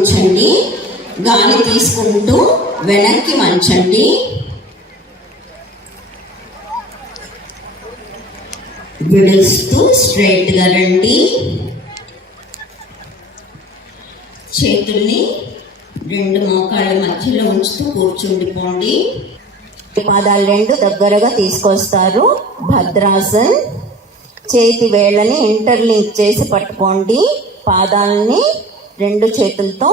ఉంచకండి గాలి తీసుకుంటూ వెనక్కి వంచండి. విడుస్తూ స్ట్రైట్గా రండి. చేతుల్ని రెండు మోకాళ్ళ మధ్యలో ఉంచుతూ కూర్చుండిపోండి. పాదాలు రెండు దగ్గరగా తీసుకొస్తారు. భద్రాసన్ చేతి వేళ్ళని ఇంటర్లింక్ చేసి పట్టుకోండి. పాదాలని రెండు చేతులతో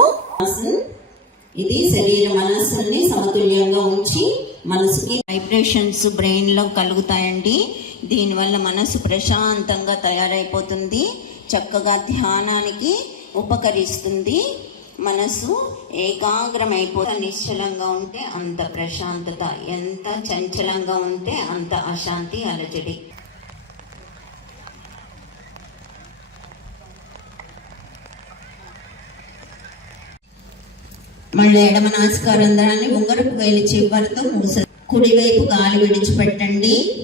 ఇది శరీర మనస్సుని సమతుల్యంగా ఉంచి మనసుకి వైబ్రేషన్స్ బ్రెయిన్లో కలుగుతాయండి. దీనివల్ల మనసు ప్రశాంతంగా తయారైపోతుంది. చక్కగా ధ్యానానికి ఉపకరిస్తుంది. మనసు ఏకాగ్రమైపోతే నిశ్చలంగా ఉంటే అంత ప్రశాంతత ఎంత చంచలంగా ఉంటే అంత అశాంతి అలజడి. మళ్ళీ ఎడమ నాసికారంధ్రాన్ని ఉంగరపు వేలి చివరితో మూస కుడివైపు గాలి విడిచిపెట్టండి.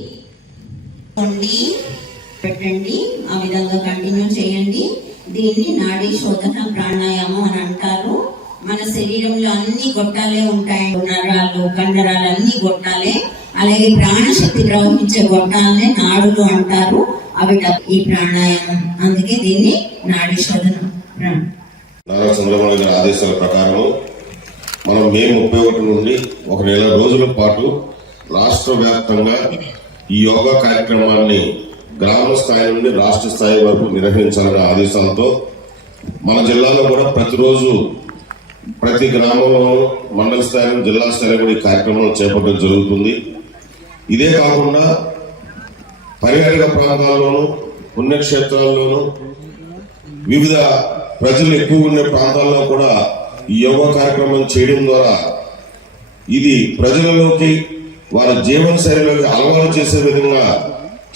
కొండి పెట్టండి. ఆ విధంగా కంటిన్యూ చేయండి. దీన్ని నాడీ శోధన ప్రాణాయామం అని అంటారు. మన శరీరంలో అన్ని గొట్టాలే ఉంటాయి. నరాలు కండరాలు అన్ని గొట్టాలే. అలాగే ప్రాణశక్తి ప్రవహించే గొట్టాలనే నాడులు అంటారు. అవి ఈ ప్రాణాయామం. అందుకే దీన్ని నాడీ శోధన నారా చంద్రబాబు గారి ఆదేశాల ప్రకారం మనం మే ముప్పై ఒకటి నుండి ఒక నెల రోజుల పాటు రాష్ట్ర వ్యాప్తంగా ఈ యోగా కార్యక్రమాన్ని గ్రామ స్థాయి నుండి రాష్ట్ర స్థాయి వరకు నిర్వహించాలనే ఆదేశాలతో మన జిల్లాలో కూడా ప్రతిరోజు ప్రతి గ్రామంలో మండల స్థాయి జిల్లా స్థాయిలో కూడా ఈ కార్యక్రమం చేపట్టడం జరుగుతుంది. ఇదే కాకుండా పర్యాటక ప్రాంతాల్లోనూ పుణ్యక్షేత్రాల్లోనూ వివిధ ప్రజలు ఎక్కువ ఉండే ప్రాంతాల్లో కూడా ఈ యోగా కార్యక్రమం చేయడం ద్వారా ఇది ప్రజలలోకి వారి జీవన శైలిలోకి అలవాటు చేసే విధంగా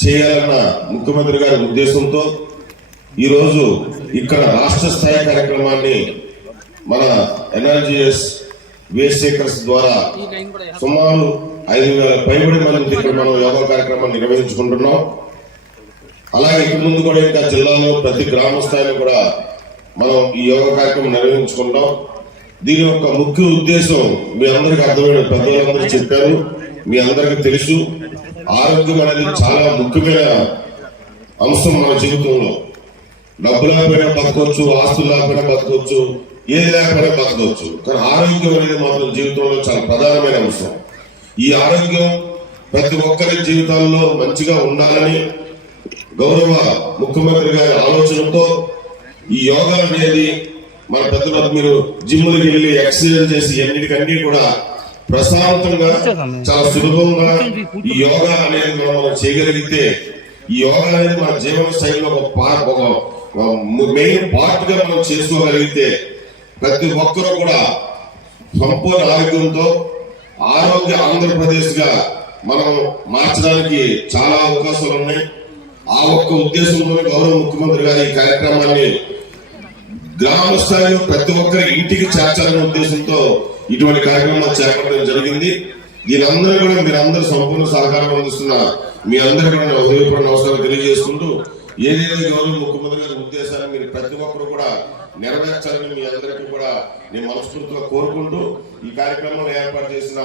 చేయాలన్న ముఖ్యమంత్రి గారి ఉద్దేశంతో ఈరోజు ఇక్కడ రాష్ట్ర స్థాయి కార్యక్రమాన్ని మన ఎన్ఆర్జిఎస్ వేస్టేకర్స్ ద్వారా సుమారు ఐదు వేల పైబడి మంది ఇక్కడ మనం యోగా కార్యక్రమాన్ని నిర్వహించుకుంటున్నాం. అలాగే ఇక ముందు కూడా ఇంకా జిల్లాలో ప్రతి గ్రామ స్థాయిలో కూడా మనం ఈ యోగా కార్యక్రమం నిర్వహించుకుంటాం దీని యొక్క ముఖ్య ఉద్దేశం మీ అందరికి అర్థమైన పెద్దలందరూ చెప్పారు మీ అందరికి తెలుసు. ఆరోగ్యం అనేది చాలా ముఖ్యమైన అంశం మన జీవితంలో. డబ్బు లేకపోయినా బతకొచ్చు ఆస్తులు లేకపోయినా బతకొచ్చు ఏది లేకపోయినా బతకొచ్చు. కానీ ఆరోగ్యం అనేది మాత్రం జీవితంలో చాలా ప్రధానమైన అంశం. ఈ ఆరోగ్యం ప్రతి ఒక్కరి జీవితాల్లో మంచిగా ఉండాలని గౌరవ ముఖ్యమంత్రి గారి ఆలోచనతో ఈ యోగా అనేది మన పెద్దలకు మీరు జిమ్లకి వెళ్ళి ఎక్సర్సైజ్ చేసి అన్నిటికన్నీ కూడా ప్రశాంతంగా చాలా సులభంగా ఈ యోగా అనేది మనం మనం చేయగలిగితే ఈ యోగా అనేది మన జీవన శైలిలో ఒక పార్ట్ ఒక మెయిన్ పార్ట్గా మనం చేసుకోగలిగితే ప్రతి ఒక్కరూ కూడా సంపూర్ణ ఆరోగ్యంతో ఆరోగ్య ఆంధ్రప్రదేశ్గా మనం మార్చడానికి చాలా అవకాశాలు ఉన్నాయి. ఆ ఒక్క ఉద్దేశంతో గౌరవ ముఖ్యమంత్రి గారు ఈ కార్యక్రమాన్ని గ్రామ స్థాయిలో ప్రతి ఒక్కరి ఇంటికి చేర్చాలనే ఉద్దేశంతో ఇటువంటి కార్యక్రమాలు చేపట్టడం జరిగింది. దీనందరూ కూడా మీరందరూ సంపూర్ణ సహకారం అందిస్తున్న మీ అందరికీ కూడా నా హృదయపూర్వక నమస్కారం తెలియజేసుకుంటూ ఏదైతే గౌరవ ముఖ్యమంత్రి గారి ఉద్దేశాన్ని మీరు ప్రతి ఒక్కరు కూడా నెరవేర్చాలని మీ అందరికీ కూడా నేను మనస్ఫూర్తిగా కోరుకుంటూ ఈ కార్యక్రమంలో ఏర్పాటు చేసిన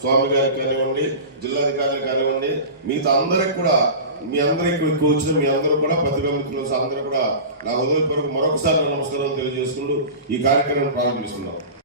స్వామి గారికి కానివ్వండి జిల్లాధికారులు కానివ్వండి మిగతా అందరికి కూడా మీ అందరికి కూర్చుని మీ అందరూ కూడా పత్రికా మిత్రులు అందరూ కూడా నా హృదయపూర్వక మరొకసారి నమస్కారాలు తెలియజేసుకుంటూ ఈ కార్యక్రమం ప్రారంభిస్తున్నాం.